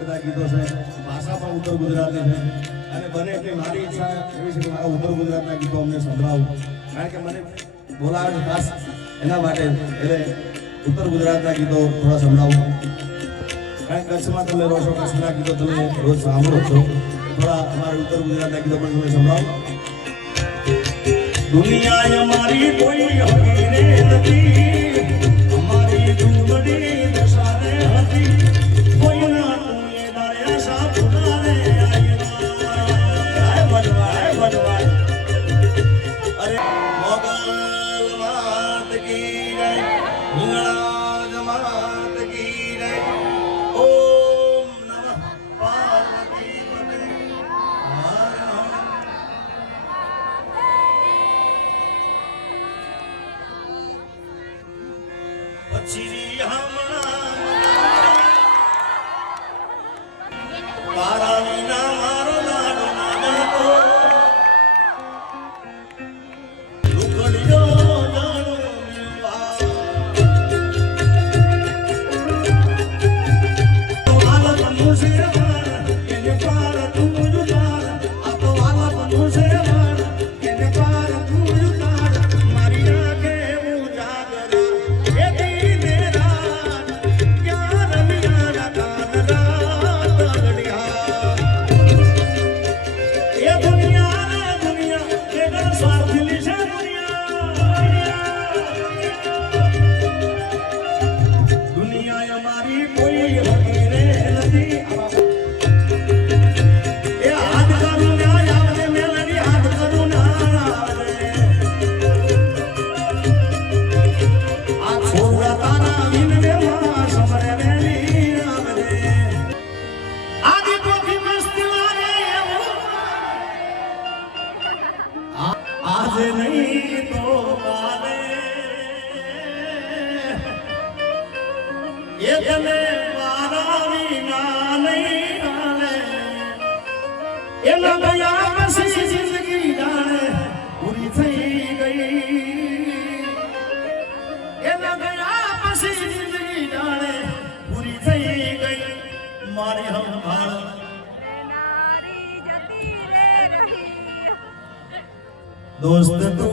બધા ગીતો છે, ભાષા પણ ઉત્તર ગુજરાતી છે અને બને એટલી મારી ઈચ્છા એવી છે કે મારા ઉત્તર ગુજરાતના ગીતો અમને સંભળાવું, કારણ કે મને બોલાવે છે ખાસ એના માટે, એટલે ઉત્તર ગુજરાતના ગીતો થોડા સંભળાવું. કારણ કે કચ્છમાં તમે રહો છો, કચ્છના ગીતો તમે રોજ સાંભળો છો, થોડા અમારા ઉત્તર ગુજરાતના ગીતો પણ તમે સંભળાવો. દુનિયા અમારી કોઈ હકીને નથી, અમારી દુબળી દશાને હતી, કોઈના તુએ દાયા સાપુનાને આય વડવાય અરે મોગલ માત કી જય, હિંગળાજ માત કી જય. ઓમ નમઃ પાર્વતી પતે પછી તારા વિના મારો લાડો ના તો લુકડ્યો જાણો મિલવા તો હાલત મુસે એને પાર તું જુદાર, આ તો હાલત મુસે એને પાર તું જુદાર, મારી આંખે ઉજાગરા આજે નહીં તો કાલે એ તને મારા વિના નહીં હાલે, એના ગયા પછી જિંદગી જાણે પૂરી થઈ ગઈ, એના ગયા પછી જિંદગી જાણે પૂરી થઈ ગઈ, મારી સંભાળ दोस्त तू